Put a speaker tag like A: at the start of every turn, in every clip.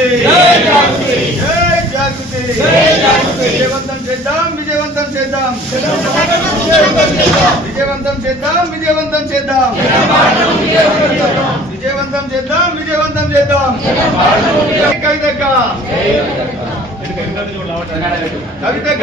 A: విజయవంతం చేద్దాం విజయవంతం చేద్దాం విజయవంతం చేద్దాం విజయవంతం చేద్దాం విజయవంతం చేద్దాం విజయవంతం చేద్దాం కవితక్క కవితక్క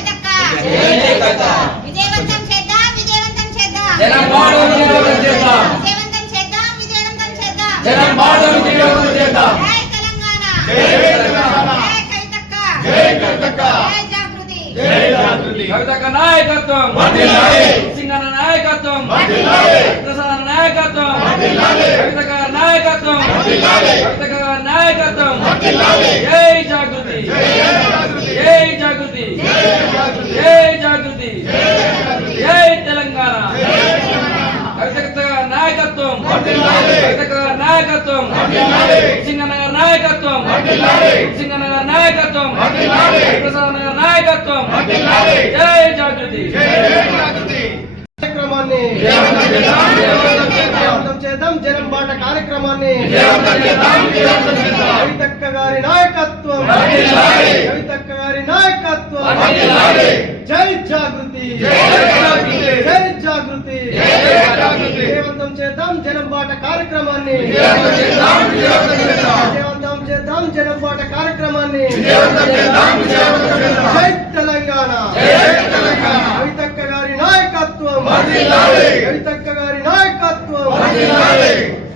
B: విజయవంతం చేద్దాం విజయవంతం చేద్దాం
C: విజయవంతం చేద్దాం
B: విజయవంతం చేద్దాం
C: విజయవంతం చేద్దాం
B: జై తెలంగాణ
A: జై తెలంగాణ
B: జై కవితక్క
A: జై కవితక్క
B: జై జాగృతి
A: జై జాగృతి
C: కవితక్క నాయకత్వం
A: వర్ధిల్లాలి
C: సింగన్న నాయకత్వం
A: వర్ధిల్లాలి
C: ప్రసాద నాయకత్వం
A: వర్ధిల్లాలి
C: కవితక్క నాయకత్వం
A: వర్ధిల్లాలి
C: కవితక్క నాయకత్వం
A: వర్ధిల్లాలి
C: జై జాగృతి
A: జై జాగృతి
C: జై జాగృతి
A: జై జాగృతి
C: జై జాగృతి జై తెలంగాణ కవితక్క నాయకత్వం
A: వర్ధిల్లాలి
C: కవితక్క నాయకత్వం
A: వర్ధిల్లాలి
C: సింగన్న నాయకత్వం
A: వర్ధిల్లాలి
C: సింగన్న నాయకత్వం
A: వర్ధిల్లాలి
C: ప్రసాద నాయకత్వం
A: వర్ధిల్లాలి
C: జై జాగృతి
A: జై జాగృతి
D: కార్యక్రమాన్ని
A: విజయవంతం చేద్దాం విజయవంతం చేద్దాం
D: విజయవంతం చేద్దాం జనం బాట కార్యక్రమాన్ని
A: విజయవంతం చేద్దాం విజయవంతం చేద్దాం
D: కవితక్క గారి నాయకత్వం
A: వర్ధిల్లాలి
D: కవితక్క గారి నాయకత్వం
A: వర్ధిల్లాలి
D: జై జాగృతి
A: జై జాగృతి
D: జై జాగృతి
A: జై జాగృతి
D: విజయవంతం చేద్దాం జనం బాట కార్యక్రమాన్ని
A: విజయవంతం చేద్దాం విజయవంతం చేద్దాం
D: విజయవంతం చేద్దాం జనం బాట కార్యక్రమాన్ని
A: విజయవంతం చేద్దాం విజయవంతం చేద్దాం
D: జై తెలంగాణ
A: జై తెలంగాణ
D: కవితక్క గారి నాయకత్వం
A: వర్ధిల్లాలి
D: కవితక్క గారి నాయకత్వం
A: వర్ధిల్లాలి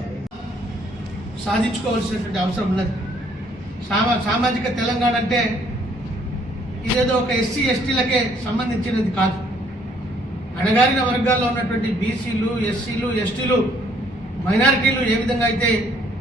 D: సాధించుకోవాల్సినటువంటి అవసరం ఉన్నది. సామాజిక తెలంగాణ అంటే ఇదేదో ఒక ఎస్సీ ఎస్టీలకే సంబంధించినది కాదు. అణగారిన వర్గాల్లో ఉన్నటువంటి బీసీలు ఎస్సీలు ఎస్టీలు మైనారిటీలు ఏ విధంగా అయితే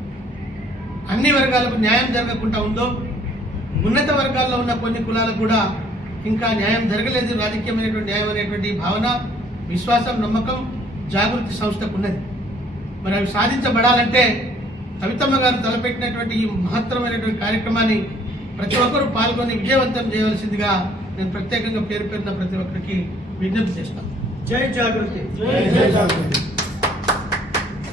D: అన్ని వర్గాలకు న్యాయం జరగకుండా ఉందో ఉన్నత వర్గాల్లో ఉన్న కొన్ని కులాలకు కూడా ఇంకా న్యాయం జరగలేదు, రాజకీయమైనటువంటి న్యాయం అనేటువంటి భావన, విశ్వాసం, నమ్మకం జాగృతి సంస్థకు ఉన్నది. మరి అవి సాధించబడాలంటే కవితమ్మ గారు తలపెట్టినటువంటి ఈ మహత్తరమైనటువంటి కార్యక్రమాన్ని ప్రతి ఒక్కరూ పాల్గొని విజయవంతం చేయవలసిందిగా నేను ప్రత్యేకంగా పేరు పేరున ప్రతి ఒక్కరికి విజ్ఞప్తి చేస్తాను. జై జాగృతి.